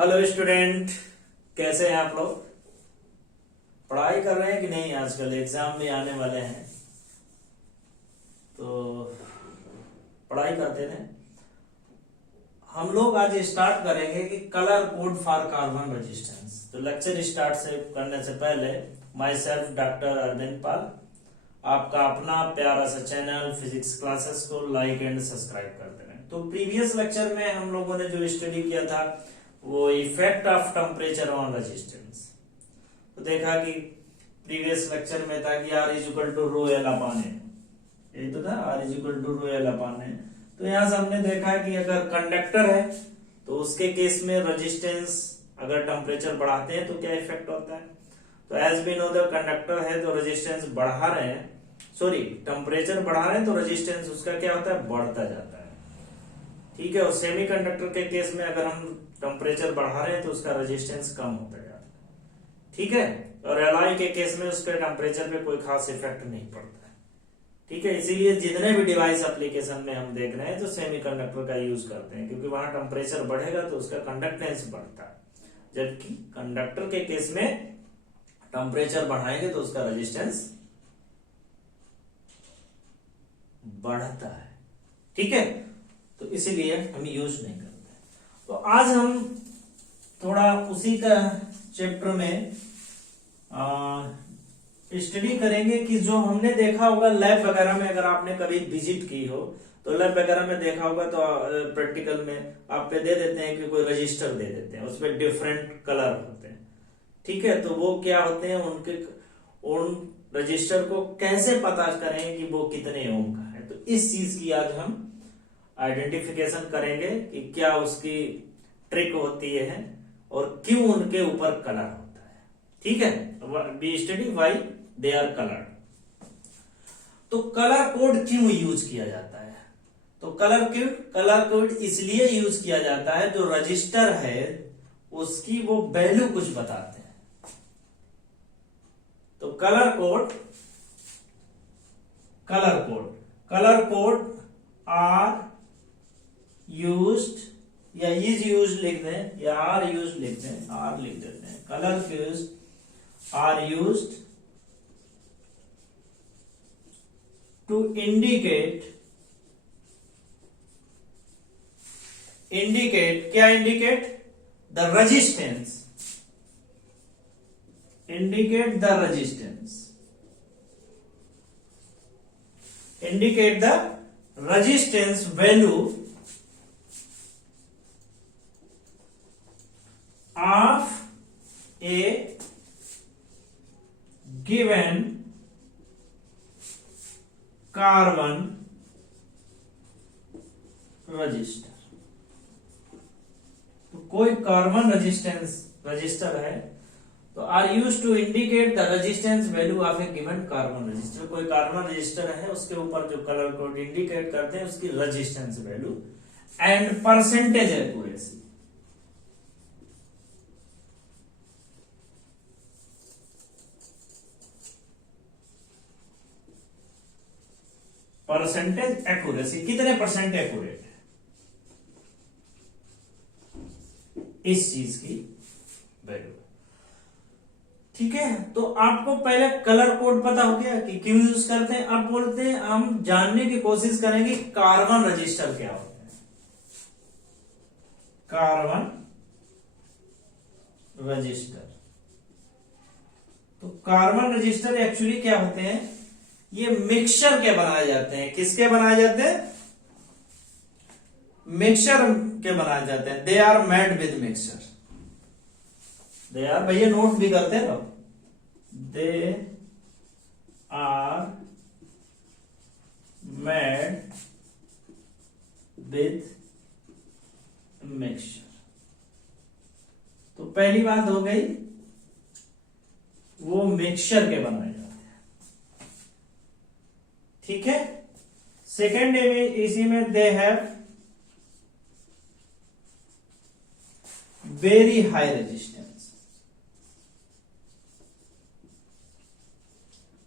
Hello student, कैसे हैं आप लोग? पढ़ाई कर रहे हैं कि नहीं? आजकल एग्जाम भी आने वाले हैं तो पढ़ाई करते रहे। हम लोग आज स्टार्ट करेंगे कि colour code for carbon resistance. तो लेक्चर स्टार्ट से करने से पहले माई सेल्फ डॉक्टर अरविंद पाल आपका अपना प्यारा सा चैनल फिजिक्स क्लासेस को लाइक एंड सब्सक्राइब करते रहे। तो प्रीवियस लेक्चर में हम लोगों ने जो स्टडी किया था वो effect of temperature on resistance. तो देखा कि प्रीवियस लेक्चर में था कि R is equal to rho L upon A, यही तो था, R is equal to rho L upon A. तो यहां से हमने देखा कि अगर कंडक्टर है तो उसके केस में रेजिस्टेंस अगर टेम्परेचर बढ़ाते हैं तो क्या इफेक्ट होता है। तो as we know the conductor है तो रेजिस्टेंस बढ़ा रहे हैं, सॉरी टेम्परेचर बढ़ा रहे हैं तो रेजिस्टेंस उसका क्या होता है, बढ़ता जाता है। ठीक है। और सेमी कंडक्टर के केस में अगर हम टेम्परेचर बढ़ा रहे हैं तो उसका रेजिस्टेंस कम होता जाता है। ठीक है। और एलॉय के केस में उसके टेम्परेचर पे कोई खास इफेक्ट नहीं पड़ता है। ठीक है। इसीलिए जितने भी डिवाइस एप्लीकेशन में हम देख रहे हैं तो सेमी कंडक्टर का यूज करते हैं, क्योंकि वहां टेम्परेचर बढ़ेगा तो उसका कंडक्टेंस बढ़ता है, जबकि कंडक्टर के केस में टेम्परेचर बढ़ाएंगे तो उसका रेजिस्टेंस बढ़ता है। ठीक है। तो इसीलिए हम यूज नहीं करते। तो आज हम थोड़ा उसी का चैप्टर में स्टडी करेंगे कि जो हमने देखा होगा लैब वगैरह में, अगर आपने कभी विजिट की हो तो लैब वगैरह में देखा होगा तो प्रैक्टिकल में आप पे दे देते हैं कि कोई रजिस्टर दे देते हैं, उसमें डिफरेंट कलर होते हैं। ठीक है। तो वो क्या होते हैं, उन रजिस्टर को कैसे पता करें कि वो कितने ओम का है। तो इस चीज की आज हम आइडेंटिफिकेशन करेंगे कि क्या उसकी ट्रिक होती है और क्यों उनके ऊपर कलर होता है। ठीक है। Be study why they are coloured. तो कलर कोड क्यों यूज किया जाता है? तो कलर कोड इसलिए यूज किया जाता है जो रजिस्टर है उसकी वो वैल्यू कुछ बताते हैं। तो कलर कोड आर यूज्ड या इज यूज्ड लिख दें या आर यूज्ड लिख दें, आर लिख देते हैं। Colour codes are used to indicate क्या indicate the resistance, indicate the resistance value of a given carbon resistor. तो कोई कार्बन रजिस्टर है तो are use to indicate the resistance value of a given carbon resistor. कोई carbon resistor है उसके ऊपर जो कलर कोड इंडिकेट करते हैं उसकी resistance value and percentage accuracy. Percentage accuracy, कितने परसेंट एक्यूरेट है इस चीज की वैल्यू। ठीक है। तो आपको पहले कलर कोड पता हो गया कि क्यों यूज करते हैं। अब बोलते हैं हम जानने की कोशिश करेंगे कार्बन रजिस्टर क्या होते हैं। कार्बन रजिस्टर, तो कार्बन रजिस्टर एक्चुअली क्या होते हैं, ये मिक्सचर के बनाए जाते हैं। किसके बनाए जाते हैं? मिक्सचर के बनाए जाते हैं। They are made with mixture. They are, भैया नोट भी करते हैं लोग। They are made with mixture. तो पहली बात हो गई वो मिक्सचर के बनाए जाते हैं। ठीक है। सेकेंड इसी में they have very high resistance.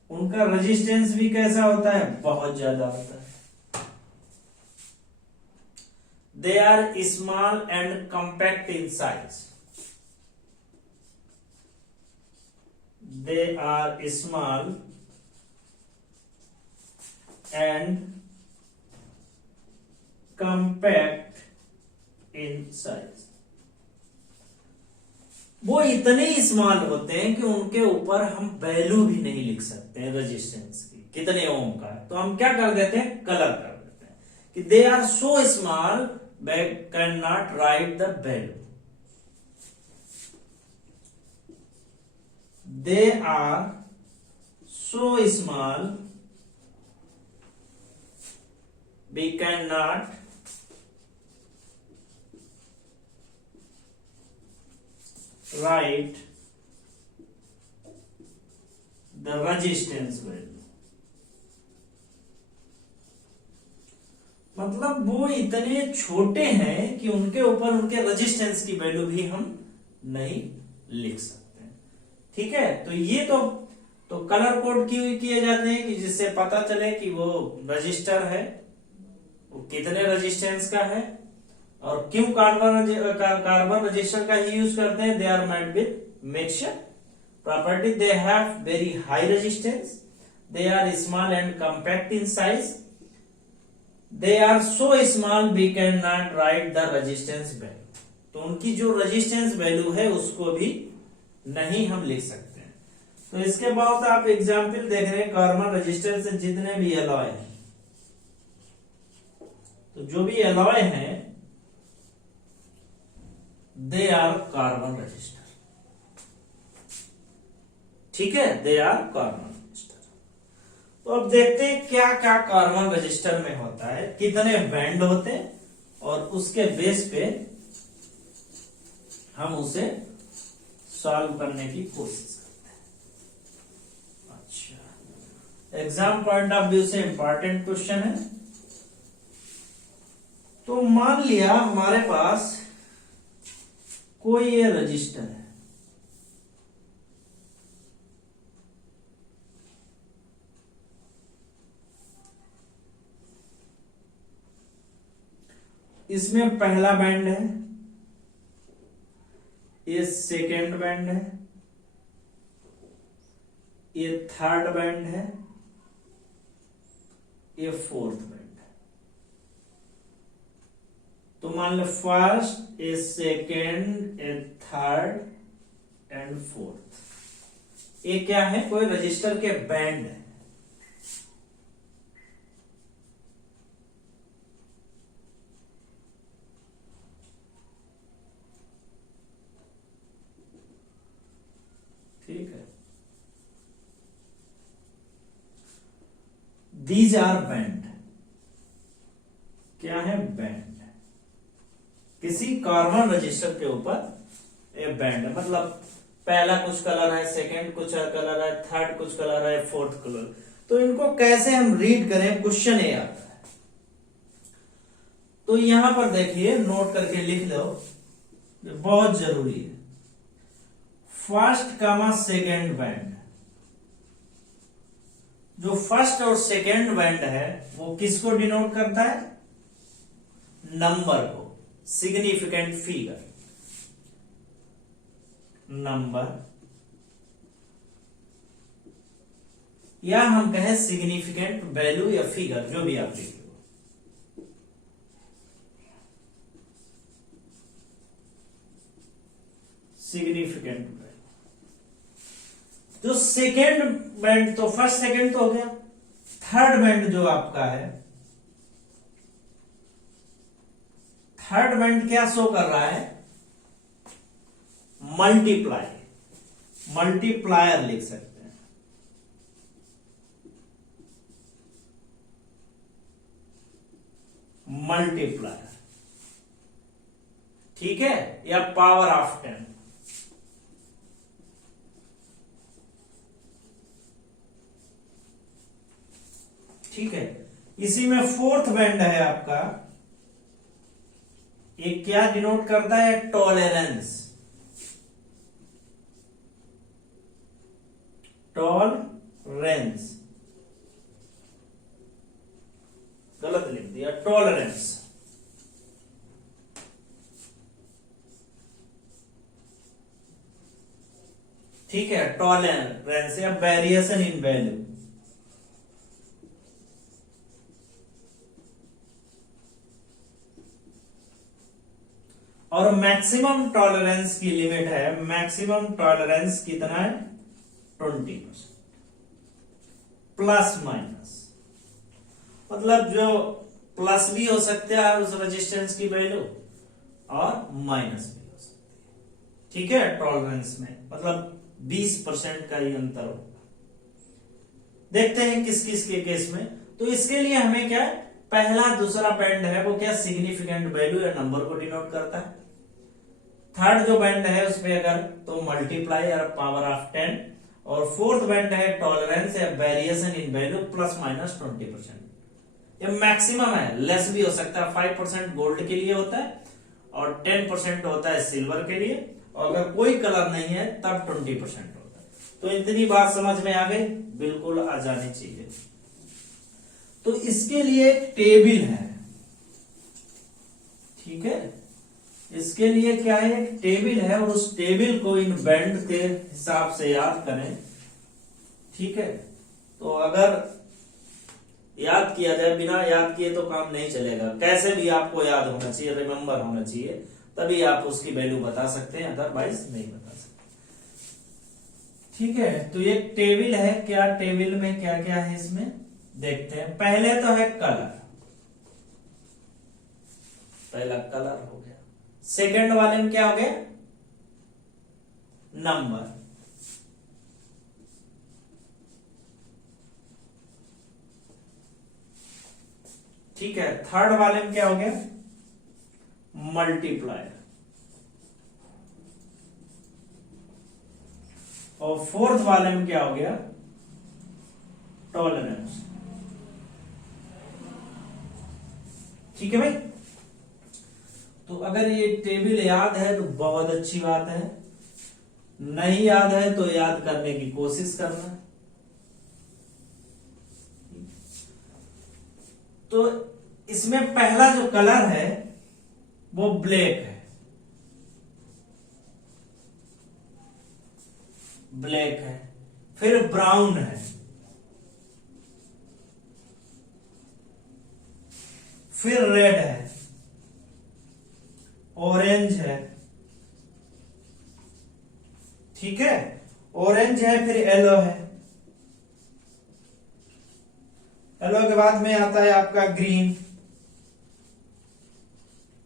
उनका रेजिस्टेंस भी कैसा होता है, बहुत ज्यादा होता है। They are small and compact in size. they are small and compact in size। वो इतने स्मॉल होते हैं कि उनके ऊपर हम वैल्यू भी नहीं लिख सकते हैं रेजिस्टेंस की, कितने ओम का है। तो हम क्या कर देते हैं, कलर कर देते हैं कि they are so small we can not write the value. They are so small we can not write the resistance value। मतलब वो इतने छोटे हैं कि उनके ऊपर उनके रेजिस्टेंस की वैल्यू भी हम नहीं लिख सकते। ठीक है, तो ये तो कलर कोड क्यों किए जाते हैं कि जिससे पता चले कि वो रजिस्टर है, वो कितने रेजिस्टेंस का है। और क्यों कार्बन रजिस्टर का ही यूज करते हैं, they are made with mixture property, they have very high resistance, they are small and compact in size, they are so small we can not write the resistance value. तो उनकी जो resistance value है उसको भी नहीं हम लिख सकते हैं। तो इसके बाद आप एग्जाम्पल देख रहे हैं कार्बन रजिस्टर से जितने भी एलॉय हैं, तो जो भी एलॉय हैं दे आर कार्बन रजिस्टर। ठीक है, दे आर कार्बन रजिस्टर। तो अब देखते हैं क्या क्या कार्बन रजिस्टर में होता है, कितने बैंड होते हैं, और उसके बेस पे हम उसे सॉल्व करने की कोशिश करते हैं। अच्छा, एग्जाम पॉइंट ऑफ व्यू से इंपॉर्टेंट क्वेश्चन है। तो मान लिया हमारे पास कोई ये रजिस्टर है, इसमें पहला बैंड है, ये सेकेंड बैंड है, ये थर्ड बैंड है, ये फोर्थ बैंड है। तो मान लो first, a second, a third and fourth, ये क्या है, कोई रजिस्टर के बैंड है। ठीक है, दीज आर बैंड। क्या है, बैंड। किसी कार्बन रजिस्टर के ऊपर ये बैंड है, मतलब पहला कुछ कलर है, सेकंड कुछ कलर है, थर्ड कुछ कलर है, फोर्थ कलर। तो इनको कैसे हम रीड करें, क्वेश्चन ये आता है। तो यहां पर देखिए, नोट करके लिख लो, बहुत जरूरी है। फर्स्ट कामा सेकेंड बैंड, जो फर्स्ट और सेकेंड बैंड है वो किसको डिनोट करता है, नंबर को, सिग्निफिकेंट फिगर, नंबर, या हम कहें सिग्निफिकेंट वैल्यू या फिगर, जो भी आप लिख लो। Significant value. जो सेकेंड बैंड, तो फर्स्ट सेकेंड तो हो गया, थर्ड बैंड जो आपका है, थर्ड बैंड क्या शो कर रहा है, मल्टीप्लाई, मल्टीप्लायर लिख सकते हैं। मल्टीप्लायर, ठीक है, या पावर ऑफ 10। ठीक है, इसी में फोर्थ बैंड है आपका, ये क्या डिनोट करता है, टॉलरेंस, टॉलरेंस, गलत लिख दिया, टॉलरेंस। ठीक है, टॉलरेंस या वेरिएशन इन वैल्यू। और मैक्सिमम टॉलरेंस की लिमिट है, मैक्सिमम टॉलरेंस कितना है 20%, प्लस माइनस, मतलब जो प्लस भी हो सकता है उस रेजिस्टेंस की वैल्यू और माइनस भी हो सकती है। ठीक है, टॉलरेंस में मतलब 20% का ही अंतर होगा। देखते हैं किस किस के केस में। तो इसके लिए हमें क्या है, पहला दूसरा बैंड है वो क्या सिग्निफिकेंट वैल्यू या नंबर को डिनोट करता है। थर्ड जो बैंड है उसमें अगर तो मल्टीप्लाई और पावर ऑफ 10, और फोर्थ बैंड है टॉलरेंस या variation in value plus minus 20%। ये मैक्सिमम है, लेस भी हो सकता है। 5% गोल्ड के लिए होता है और 10% होता है सिल्वर के लिए, और अगर कोई कलर नहीं है तब 20% होता है। तो इतनी बात समझ में आ गई, बिल्कुल आ जानी चाहिए। तो इसके लिए एक टेबल है, ठीक है, इसके लिए क्या है, एक टेबल है, और उस टेबल को इन बैंड के हिसाब से याद करें। ठीक है, तो अगर याद किया जाए, बिना याद किए तो काम नहीं चलेगा। कैसे भी आपको याद होना चाहिए, रिमेम्बर होना चाहिए, तभी आप उसकी वैल्यू बता सकते हैं, अदरवाइज नहीं बता सकते। ठीक है, तो ये टेबल है, क्या टेबल में क्या क्या है इसमें देखते हैं। पहले तो है कलर, पहला कलर हो गया। सेकंड वाले में क्या हो गया, नंबर। ठीक है, थर्ड वाले में क्या हो गया, मल्टीप्लायर। और फोर्थ वाले में क्या हो गया, टॉलरेंस। ठीक है भाई, तो अगर ये टेबल याद है तो बहुत अच्छी बात है, नहीं याद है तो याद करने की कोशिश करना। तो इसमें पहला जो कलर है वो ब्लैक है, ब्लैक है। फिर ब्राउन है, फिर रेड है, ऑरेंज है। ठीक है, ऑरेंज है, फिर येलो है। येलो के बाद में आता है आपका ग्रीन,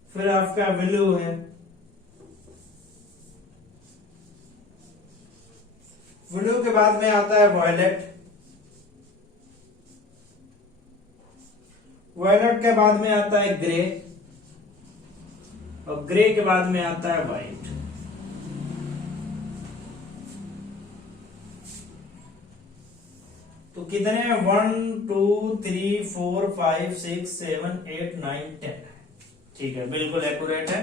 फिर आपका ब्लू है, ब्लू के बाद में आता है वॉयलेट, वॉयलेट के बाद में आता है ग्रे, और ग्रे के बाद में आता है व्हाइट। तो कितने हैं, 1 2 3 4 5 6 7 8 9 10। ठीक है, बिल्कुल एक्यूरेट है।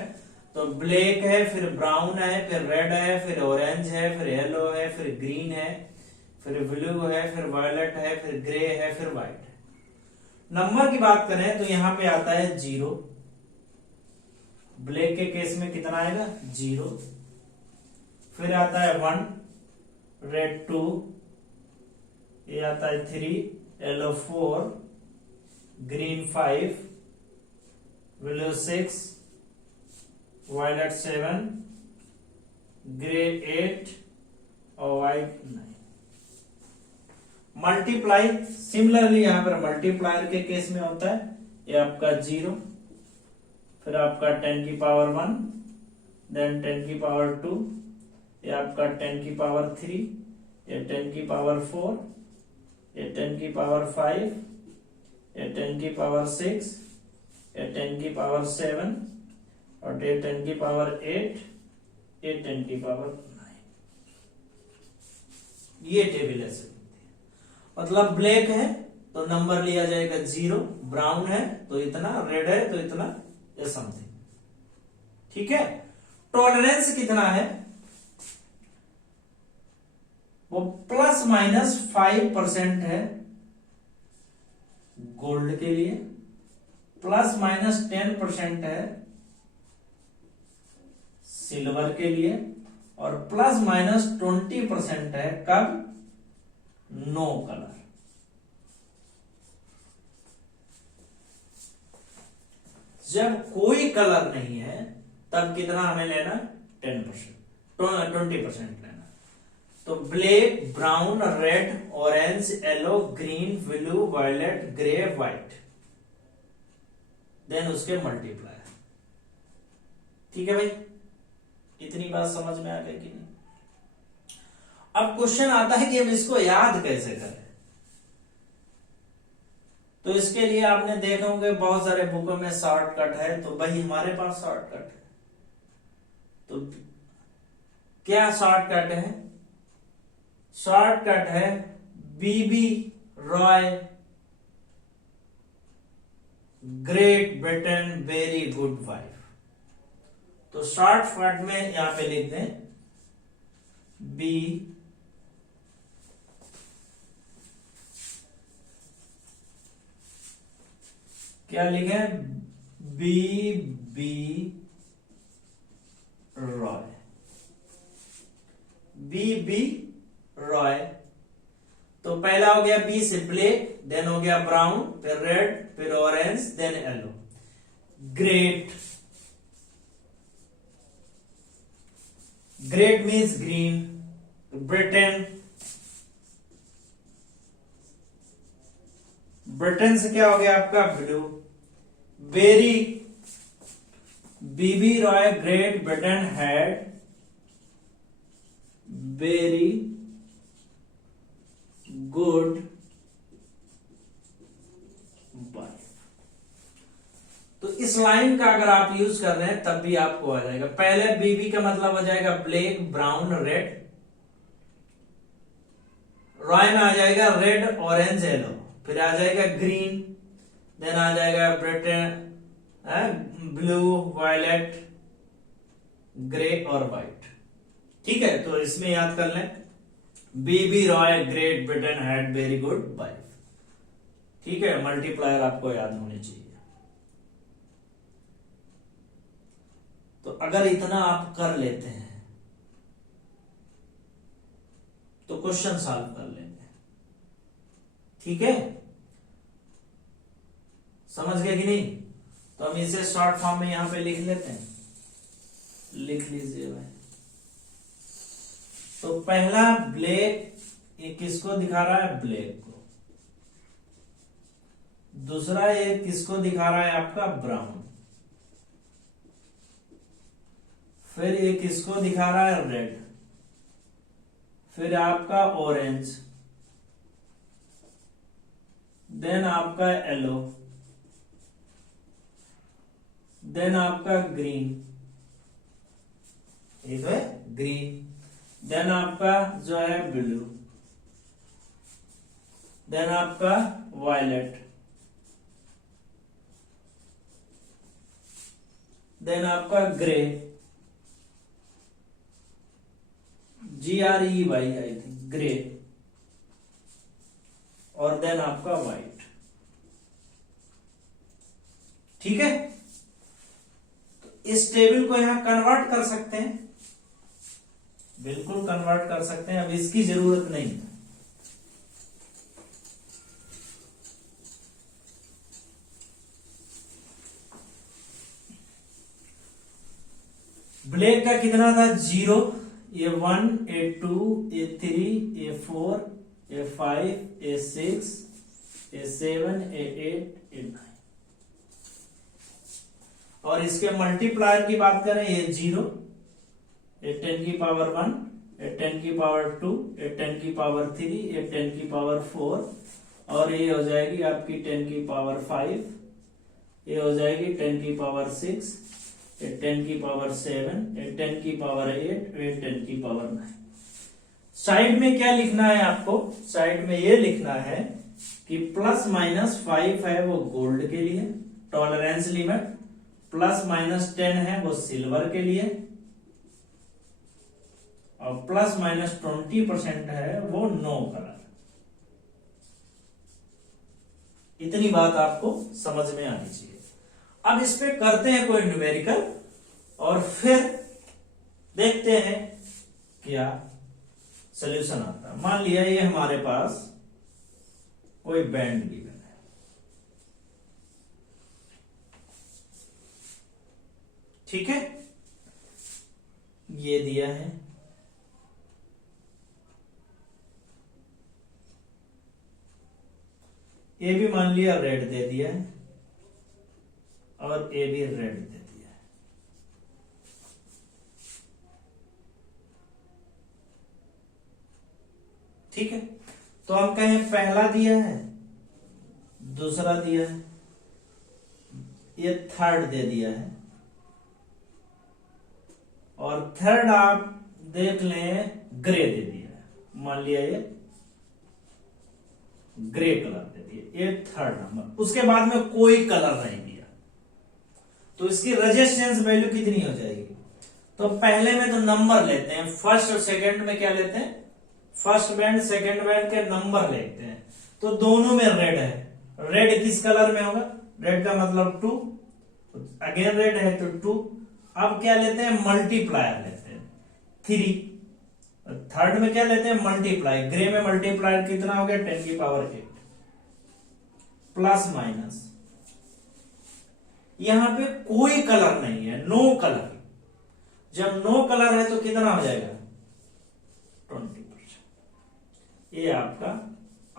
तो ब्लैक है, फिर ब्राउन है, फिर रेड है, फिर ऑरेंज है, फिर येलो है, फिर ग्रीन है, फिर ब्लू है, फिर वायलेट है, फिर ग्रे है, फिर व्हाइट है। नंबर की बात करें तो यहां पे आता है 0। ब्लैक के केस में कितना आएगा, 0। फिर आता है 1, रेड 2, ये आता है 3, yellow 4, green 5, blue 6, violet 7, grey 8 और व्हाइट 9। मल्टीप्लाई सिमिलरली यहां पर मल्टीप्लायर के केस में होता है, ये आपका 0, फिर आपका 10 की पावर 1, देन 10 की पावर 2, ये आपका 10 की पावर 3, ये 10 की पावर 4, ये 10 की पावर 5, ये 10 की पावर 6, ये 10 की पावर 7, और ये 10 की पावर 8, ये 10 की पावर 9। ये टेबल ऐसे, मतलब ब्लैक है तो नंबर लिया जाएगा 0, ब्राउन है तो इतना, रेड है तो इतना, या समथिंग। ठीक है, टॉलरेंस कितना है, वो प्लस माइनस 5% है गोल्ड के लिए, प्लस माइनस 10% है सिल्वर के लिए, और प्लस माइनस 20% है कब? No colour. जब कोई कलर नहीं है तब कितना हमें लेना? 20% लेना। तो black, brown, red, orange, yellow, green, blue, violet, grey, white, then उसके मल्टीप्लाई। ठीक है भाई, इतनी बात समझ में आ गई कि नहीं? अब क्वेश्चन आता है कि हम इसको याद कैसे करें। तो इसके लिए आपने देखे होंगे बहुत सारे बुकों में शॉर्टकट है, तो भाई हमारे पास शॉर्टकट है। तो क्या शॉर्टकट है? शॉर्टकट है BB Roy great Britain very good wife. तो शॉर्टकट में यहां पे लिख दें बी क्या लिखे? B Roy. B Roy. तो पहला हो गया बी से ब्लैक, देन हो गया ब्राउन, फिर रेड, फिर orange, then yellow. Great, great means green. Britain, Britain से क्या हो गया आपका? Blue. Berry, B B Roy great Britain had very good wife. तो इस लाइन का अगर आप यूज कर रहे हैं तब भी आपको आ जाएगा। पहले बीबी का मतलब हो जाएगा ब्लैक, ब्राउन, रेड। रॉय में आ जाएगा रेड, ऑरेंज, येलो। फिर आ जाएगा ग्रीन, देन आ जाएगा ब्रिटेन ब्लू, वायलेट, ग्रे और व्हाइट। ठीक है, तो इसमें याद कर लें BB Roy great Britain had very good wife. ठीक है, मल्टीप्लायर आपको याद होनी चाहिए। तो अगर इतना आप कर लेते हैं तो क्वेश्चन सॉल्व कर लेंगे। ठीक है, समझ गए कि नहीं? तो हम इसे शॉर्ट फॉर्म में यहां पे लिख लेते हैं। लिख लीजिए भाई। तो पहला ब्लैक, ये किसको दिखा रहा है? ब्लैक को। दूसरा ये किसको दिखा रहा है? आपका ब्राउन। फिर ये किसको दिखा रहा है? रेड। फिर आपका ऑरेंज, देन आपका येलो, देन आपका ग्रीन, ये तो है ग्रीन, देन आपका जो है ब्लू, देन आपका वायलेट, देन आपका grey, GREY I think, grey, और देन आपका व्हाइट। ठीक है, तो इस टेबल को यहां कन्वर्ट कर सकते हैं, बिल्कुल कन्वर्ट कर सकते हैं। अब इसकी जरूरत नहीं है। ब्लैक का कितना था? 0, ये 1, ये 2, ये 3, ये 4, ये 5, ये 6, ये 7, ये 8, ये 9। और इसके मल्टीप्लायर की बात करें, ये 0, ये 10 की पावर 1, ये 10 की पावर 2, ये 10 की पावर 3, ये 10 की पावर 4, और ये हो जाएगी आपकी 10 की पावर 5, ये हो जाएगी 10 की पावर 6, ये 10 की पावर 7, ये 10 की पावर 8, ये 10 की पावर 9। साइड में क्या लिखना है आपको? साइड में ये लिखना है कि ±5 है वो गोल्ड के लिए, टॉलरेंस लिमिट, ±10 है वो सिल्वर के लिए, और ±20% है वो नो कलर। इतनी बात आपको समझ में आनी चाहिए। अब इस पे करते हैं कोई न्यूमेरिकल और फिर देखते हैं क्या सोल्यूशन आता है। मान लिया ये हमारे पास कोई बैंड गिवन है, ठीक है, ये दिया है, ए भी मान लिया रेड दे दिया है और ए भी रेड दे दिया है। ठीक है, तो हम कहें पहला दिया है, दूसरा दिया है, ये थर्ड दे दिया है, और थर्ड आप देख लें ग्रे दे दिया है। मान लिया ये ग्रे कलर दे दिया, ये थर्ड नंबर। उसके बाद में कोई कलर नहीं दिया, तो इसकी रेजिस्टेंस वैल्यू कितनी हो जाएगी। तो पहले में तो नंबर लेते हैं, फर्स्ट और सेकंड में क्या लेते हैं, फर्स्ट बैंड सेकंड बैंड के नंबर लेते हैं। तो दोनों में रेड है, रेड किस कलर में होगा, रेड का मतलब 2, अगेन रेड है तो 2। अब क्या लेते हैं, मल्टीप्लायर लेते हैं 3। थर्ड में क्या लेते हैं, मल्टीप्लाई, ग्रे में मल्टीप्लायर कितना हो गया 10 की पावर 8 प्लस माइनस। यहां पे कोई कलर नहीं है, नो कलर। जब नो कलर है तो कितना हो जाएगा 20%। ये आपका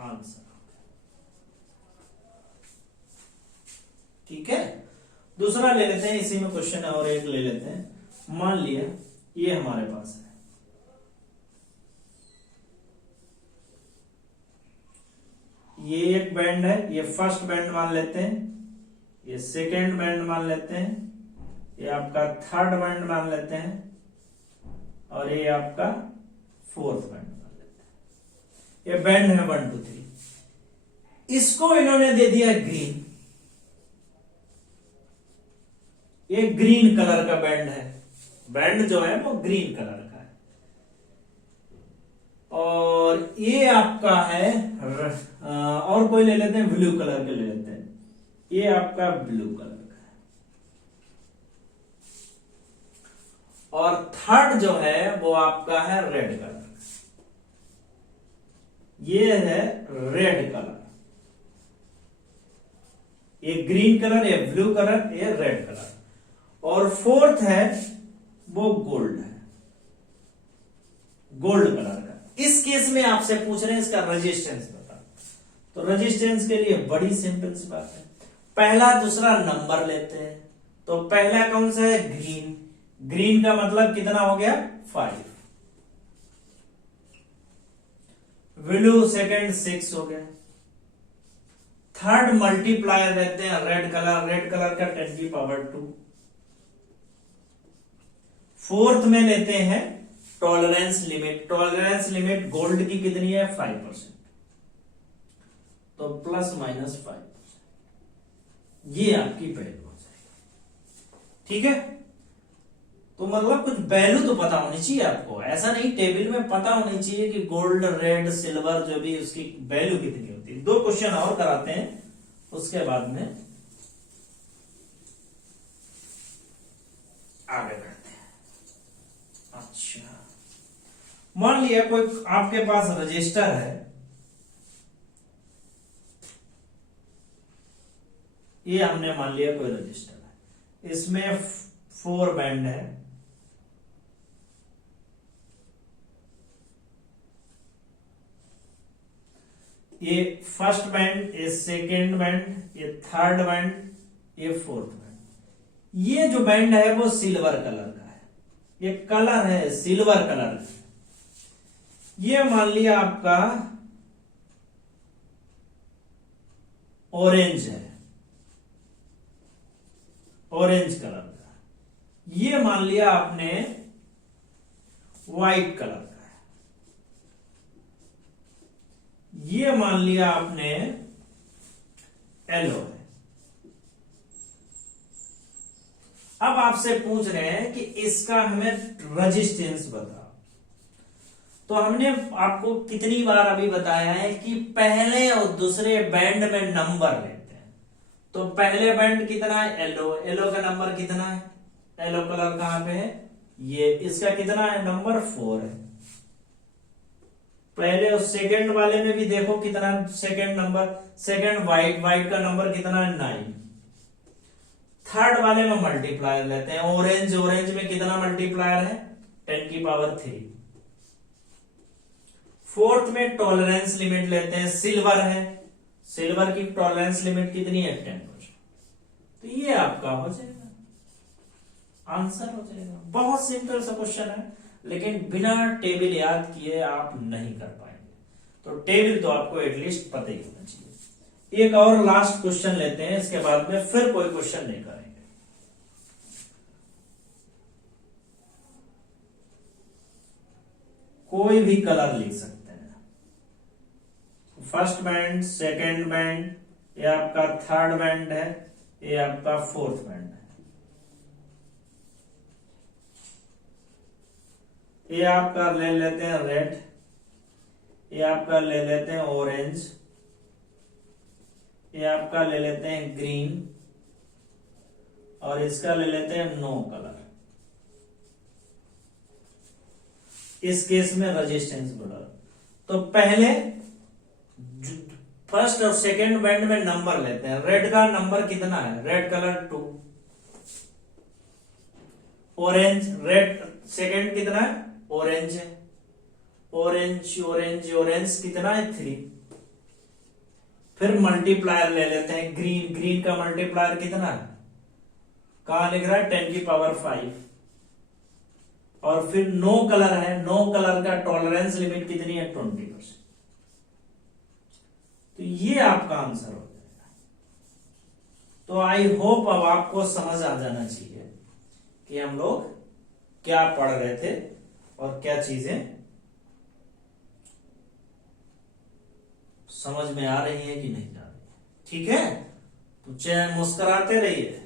आंसर। ठीक है, दूसरा ले लेते हैं, इसी में क्वेश्चन और एक ले लेते हैं। मान लिया ये हमारे पास है, ये एक बैंड है, ये फर्स्ट बैंड मान लेते हैं, ये सेकेंड बैंड मान लेते हैं, ये आपका थर्ड बैंड मान लेते हैं, और ये आपका फोर्थ बैंड मान लेते हैं। ये बैंड है 1 2 3। इसको इन्होंने दे दिया ग्रीन, ये ग्रीन कलर का बैंड है, बैंड जो है वो ग्रीन कलर का है। और ये आपका है, और कोई ले लेते हैं, ब्लू कलर के ले लेते हैं, ये आपका ब्लू कलर का है। और थर्ड जो है वो आपका है रेड कलर का, ये है रेड कलर, ये ग्रीन कलर, ये ब्लू कलर, ये रेड कलर। और फोर्थ है वो गोल्ड है, गोल्ड कलर का। इस केस में आपसे पूछ रहे हैं इसका रेजिस्टेंस बता। तो रेजिस्टेंस के लिए बड़ी सिंपल सी बात है, पहला दूसरा नंबर लेते हैं। तो पहला कौन सा है, ग्रीन, ग्रीन का मतलब कितना हो गया 5। ब्लू सेकंड 6 हो गया। थर्ड मल्टीप्लायर लेते हैं, रेड कलर, रेड कलर का 10 की पावर 2। फोर्थ में लेते हैं tolerance limit, tolerance limit gold की कितनी है 5%, तो प्लस माइनस 5%, ये आपकी वैल्यू हो जाएगी। ठीक है, तो मतलब कुछ वैल्यू तो पता होनी चाहिए आपको, ऐसा नहीं टेबल में पता होनी चाहिए कि गोल्ड रेड सिल्वर जो भी उसकी वैल्यू कितनी होती है। 2 क्वेश्चन और कराते हैं, उसके बाद में आगे बढ़ते हैं। अच्छा, मान लिया कोई आपके पास रजिस्टर है, ये हमने मान लिया कोई रजिस्टर है, इसमें 4 बैंड है, ये फर्स्ट बैंड, ये सेकेंड बैंड, ये थर्ड बैंड, ये फोर्थ बैंड। ये जो बैंड है वो सिल्वर कलर का है, ये कलर है सिल्वर कलर का। ये मान लिया आपका ऑरेंज है, ऑरेंज कलर का। ये मान लिया आपने व्हाइट कलर का है, ये मान लिया आपने येलो है। अब आपसे पूछ रहे हैं कि इसका हमें रेजिस्टेंस बताओ। तो हमने आपको कितनी बार अभी बताया है कि पहले और दूसरे बैंड में नंबर लेते हैं। तो पहले बैंड कितना है, येलो, येलो का नंबर कितना है, येलो कलर कहां पे है, ये, इसका कितना है नंबर 4 है। पहले और सेकंड वाले में भी देखो कितना second number, second white, white का नंबर कितना है 9। थर्ड वाले में मल्टीप्लायर लेते हैं, ऑरेंज, ऑरेंज में कितना मल्टीप्लायर है 10 की पावर 3। फोर्थ में टॉलरेंस लिमिट लेते हैं, सिल्वर है, सिल्वर की टॉलरेंस लिमिट कितनी है 10%। तो ये आपका हो जाएगा, आंसर हो जाएगा। बहुत सिंपल सा क्वेश्चन है, लेकिन बिना टेबल याद किए आप नहीं कर पाएंगे। तो टेबल तो आपको एटलीस्ट पता ही होना चाहिए। एक और लास्ट क्वेश्चन लेते हैं, इसके बाद में फिर कोई क्वेश्चन नहीं करेंगे। कोई भी कलर लिख सकते हैं, फर्स्ट बैंड, सेकेंड बैंड, ये आपका थर्ड बैंड है, ये आपका फोर्थ बैंड है। ये आपका ले लेते हैं रेड, ये आपका ले लेते हैं ऑरेंज, ये आपका ले लेते हैं ग्रीन, और इसका ले लेते हैं नो कलर। इस केस में रेजिस्टेंस बोला। तो पहले फर्स्ट और सेकेंड बैंड में नंबर लेते हैं। रेड का नंबर कितना है, red colour 2, orange, red second कितना है, ऑरेंज है, ऑरेंज ऑरेंज ऑरेंज कितना है 3। फिर मल्टीप्लायर ले लेते हैं ग्रीन, ग्रीन का मल्टीप्लायर कितना है, कहां लिख रहा है 10 की पावर 5। और फिर नो कलर है, नो कलर का टॉलरेंस लिमिट कितनी है 20%। तो ये आपका आंसर हो जाएगा। तो आई होप अब आपको समझ आ जाना चाहिए कि हम लोग क्या पढ़ रहे थे और क्या चीजें समझ में आ रही है कि नहीं आ रही है। ठीक है, तो चाहे मुस्कुराते रहिए,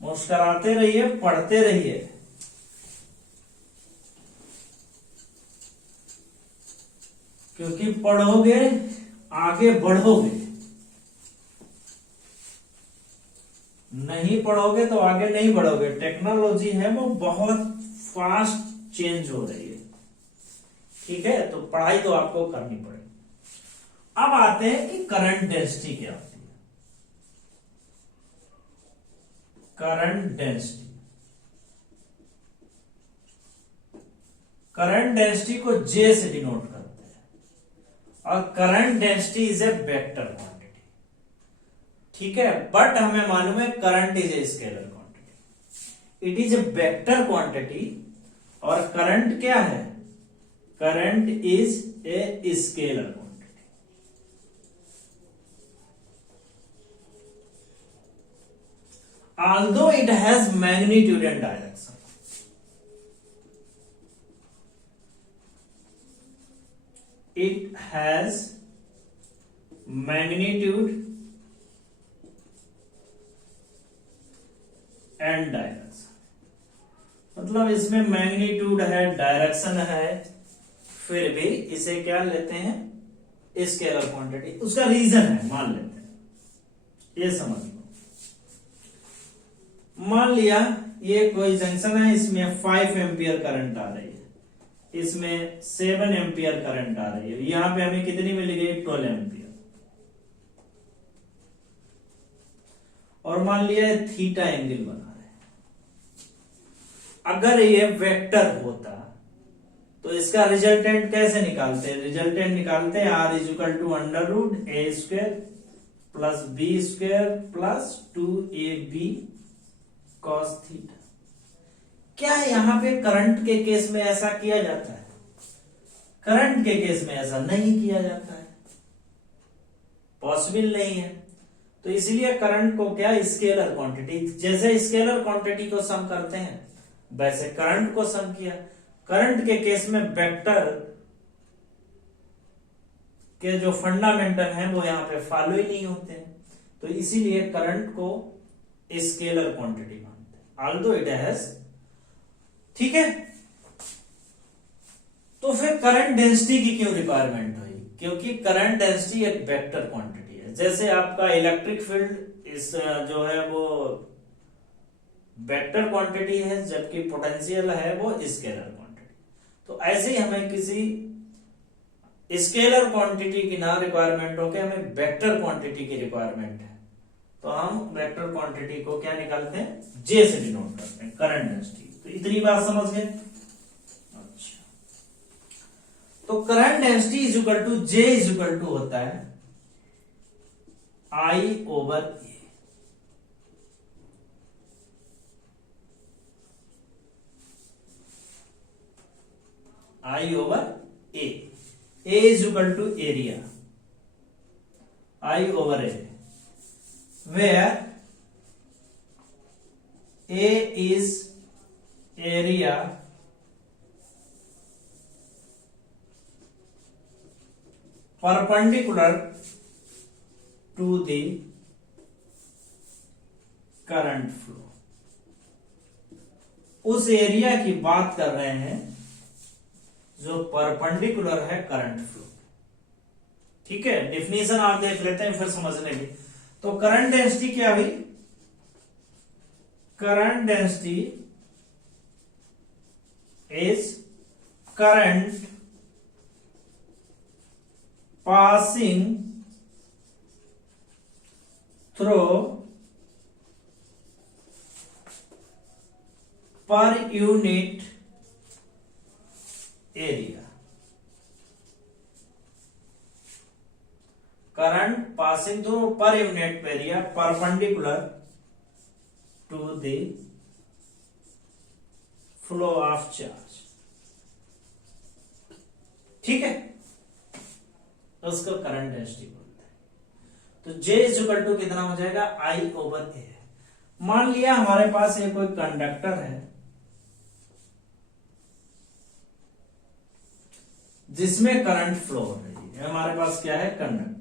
मुस्कुराते रहिए, पढ़ते रहिए। क्योंकि पढ़ोगे आगे बढ़ोगे, नहीं पढ़ोगे तो आगे नहीं बढ़ोगे। टेक्नोलॉजी है वो बहुत फास्ट चेंज हो रही है। ठीक है, तो पढ़ाई तो आपको करनी पड़ेगी। अब आते हैं कि करंट डेंसिटी क्या होती है। करंट डेंसिटी, करंट डेंसिटी को J से डिनोट करते हैं, और current density is a vector quantity. ठीक है, बट हमें मालूम है current is a scalar quantity, it is a vector quantity. और करंट क्या है, current is a scalar quantity. Although it has magnitude and direction, it has magnitude and direction। मतलब इसमें मैग्नीट्यूड है, डायरेक्शन है, फिर भी इसे क्या लेते हैं, स्केलर क्वांटिटी। उसका रीजन है, मान लेते हैं, ये समझ लो। मान लिया ये कोई जंक्शन है, इसमें 5 एम्पियर करंट आ रही है, इसमें 7 एम्पियर करंट आ रही है, यहां पे हमें कितनी मिल गई 12 एम्पियर। और मान लिया थीटा एंगल बना रहे हैं। अगर ये वेक्टर होता तो इसका रिजल्टेंट कैसे निकालते हैं, रिजल्टेंट निकालते हैं R = √a² plus b² plus 2ab cos theta. क्या यहां पे करंट के केस में ऐसा किया जाता है, करंट के केस में ऐसा नहीं किया जाता है, पॉसिबल नहीं है। तो इसलिए करंट को क्या, स्केलर क्वांटिटी, जैसे स्केलर क्वांटिटी को सम करते हैं वैसे करंट को सम किया। करंट के केस में वेक्टर के जो फंडामेंटल हैं वो यहां पे फॉलो ही नहीं होते हैं, तो इसीलिए करंट को स्केलर क्वांटिटी मानते हैं, ऑल्दो इट हैज। ठीक है, तो फिर करंट डेंसिटी की क्यों रिक्वायरमेंट हुई, क्योंकि करंट डेंसिटी एक वेक्टर क्वांटिटी है। जैसे आपका इलेक्ट्रिक फील्ड इस जो है वो वेक्टर क्वांटिटी है, जबकि पोटेंशियल है वो स्केलर क्वांटिटी। तो ऐसे ही हमें किसी स्केलर क्वांटिटी की ना रिक्वायरमेंट हो के हमें वेक्टर क्वांटिटी की रिक्वायरमेंट है, तो हम वेक्टर क्वांटिटी को क्या निकालते हैं, जे से डिनोट करते हैं, करंट डेंसिटी। तो इतनी बात समझ गए। अच्छा, तो current density is equal to J is equal to होता है I over A. I over A, A is equal to area, I over A, where A is area perpendicular to the current flow। उस area की बात कर रहे हैं जो perpendicular है करंट फ्लो। ठीक है, डिफिनेशन आप देख लेते हैं फिर समझने की। तो करंट डेंसिटी क्या हुई, current density is current passing through per unit area. Current passing through per unit area perpendicular to the flow of charge. ठीक है, उसको करंट डेंसिटी बोलते हैं। तो J इज इक्वल टू कितना हो जाएगा, I ओवर ए। मान लिया हमारे पास ये कोई कंडक्टर है जिसमें करंट फ्लो हो रही है। हमारे पास क्या है, कंडक्टर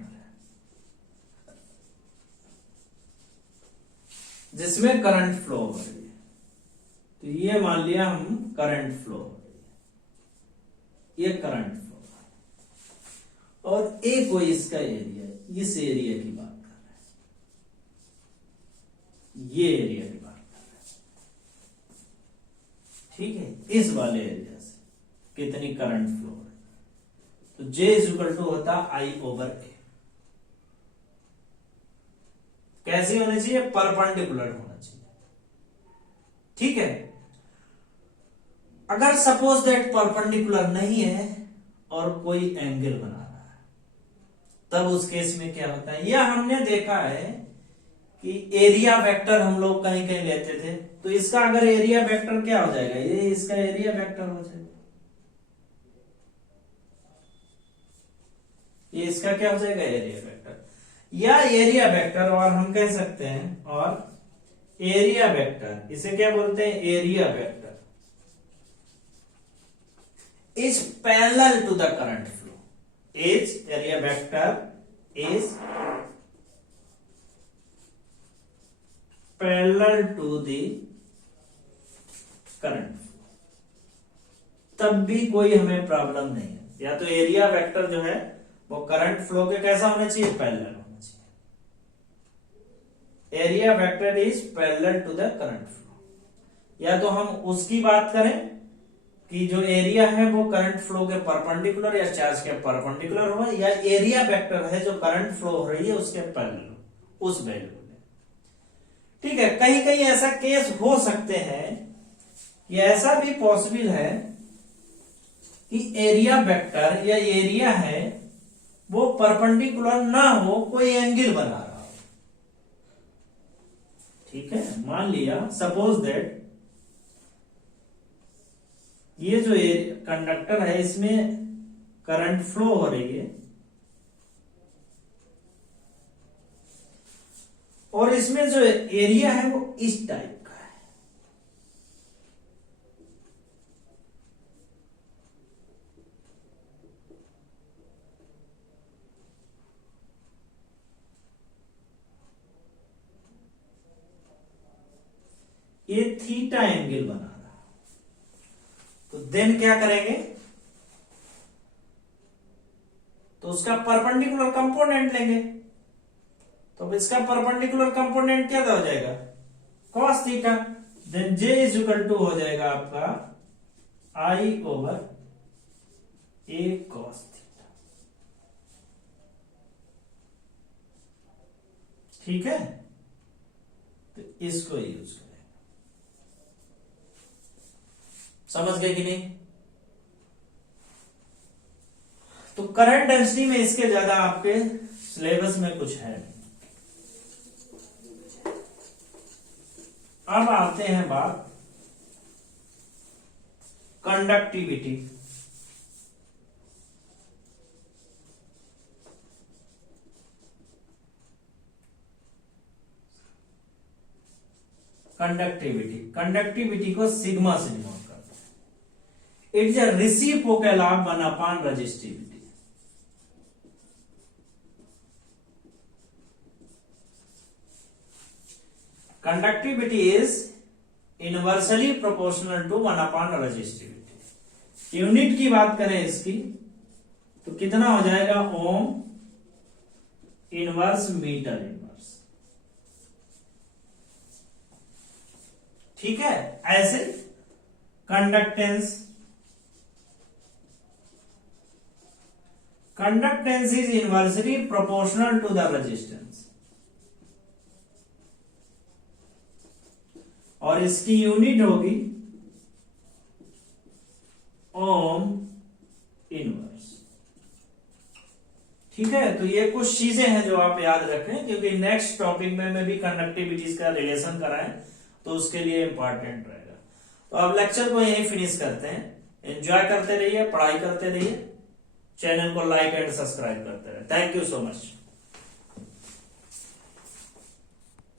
जिसमें करंट फ्लो हो रही है। तो ये मान लिया हम करंट फ्लो हो रही है, ये करंट फ्लो और ए कोई इसका एरिया, इस एरिया की बात कर रहे हैं, ये एरिया की बात कर रहे हैं। ठीक है, इस वाले एरिया से कितनी करंट फ्लो हो रही है। तो J इज इक्वल टू होता आई ओवर ए। कैसी होनी चाहिए, परपेंडिकुलर होना चाहिए। ठीक है, अगर सपोज दैट परपेंडिकुलर नहीं है और कोई एंगल बना रहा है, तब उस केस में क्या होता है। यह हमने देखा है कि एरिया वेक्टर हम लोग कहीं कहीं लेते थे, तो इसका अगर एरिया वेक्टर क्या हो जाएगा, ये इसका एरिया वेक्टर हो जाएगा, ये इसका क्या हो जाएगा, एरिया वेक्टर या एरिया वेक्टर। और हम कह सकते हैं और एरिया वेक्टर, इसे क्या बोलते हैं, area vector is parallel to the current flow. Is area vector is parallel to the current flow, तब भी कोई हमें प्रॉब्लम नहीं है। या तो एरिया वेक्टर जो है वो करंट फ्लो के कैसा होना चाहिए, पैरेलल होना चाहिए। Area vector is parallel to the current flow. या तो हम उसकी बात करें कि जो एरिया है वो करंट फ्लो के परपेंडिकुलर या चार्ज के परपेंडिकुलर हो, या एरिया वेक्टर है जो करंट फ्लो हो रही है उसके पैरेलल, उस वैल्यू में। ठीक है, कहीं कहीं ऐसा केस हो सकते हैं, ये ऐसा भी पॉसिबल है कि एरिया वेक्टर या एरिया है वो परपेंडिकुलर ना हो, कोई एंगल बना रहा हो। ठीक है, मान लिया सपोज दैट ये जो कंडक्टर है इसमें करंट फ्लो हो रही है और इसमें जो एरिया है वो इस टाइप का है। ये थीटा एंगल बना रहा है, तो देन क्या करेंगे, तो उसका परपेंडिकुलर कंपोनेंट लेंगे। तो इसका परपेंडिकुलर कंपोनेंट क्या हो जाएगा, cos theta. Then J is equal to हो जाएगा आपका I over A cos theta. ठीक है, तो इसको यूज करें। समझ गए कि नहीं? तो करंट डेंसिटी में इसके ज्यादा आपके सिलेबस में कुछ है नहीं। अब आते हैं बात कंडक्टिविटी। कंडक्टिविटी को सिग्मा से डिनोट करते हैं। It is a reciprocal of 1 upon resistivity. Conductivity is inversely proportional to 1 upon resistivity. Unit की बात करें इसकी तो कितना हो जाएगा, ओम इनवर्स मीटर इनवर्स। ठीक है, ऐसे conductance is inversely proportional to the resistance, और इसकी यूनिट होगी ओम इनवर्स। ठीक है, तो ये कुछ चीजें हैं जो आप याद रखें, क्योंकि नेक्स्ट टॉपिक में भी कंडक्टिविटीज का रिलेशन कराएं तो उसके लिए इंपॉर्टेंट रहेगा। तो अब लेक्चर को यहीं फिनिश करते हैं। एंजॉय करते रहिए, पढ़ाई करते रहिए, चैनल को लाइक एंड सब्सक्राइब करते रहिए। Thank you so much.